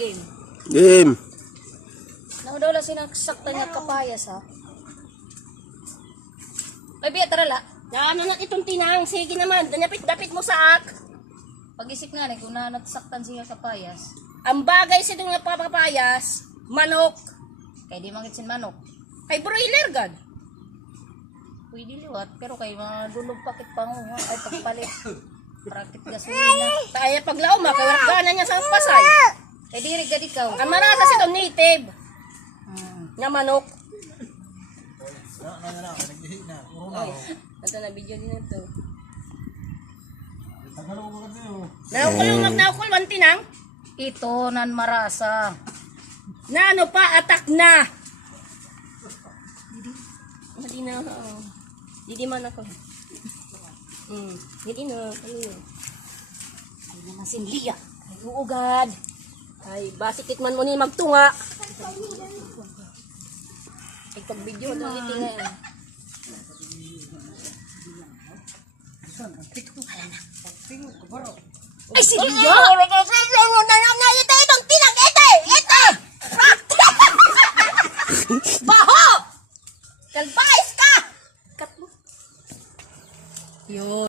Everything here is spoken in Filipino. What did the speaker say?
Game. Game. Naudawla sinasaktan nga kapayas ha. Ay, biya, tara la. Ano na itong tinang? Sige naman, dapit mo sa ak. Pag-isip nga kung nagsaktan siya kapayas. Ang bagay sa itong napapapayas, manok. Kaya di mangitsin manok. Ay broiler gad. Pwede liwat, pero kay mga dulog pakit pangunga ay pagpalit. Prakit gasolina. Kaya paglaw makawargana niya sa pasay. Kaya di rin ikaw. Ang marasa sa itong native. Nga manok. Ay, ito na video din ito. Naukul man tinang. Ito nan marasa. Na ano pa, atak na. Hindi na, hindi man ako. Hindi na, ano yun? Ay naman sinliya. Ay, uugad. Ay, basikit man mo ni magtunga. Ay, pag video, ito ang itinga yan. Ay, sinliya! Ito, itong tinang, ito! Baho! Kalbais ka! Yun.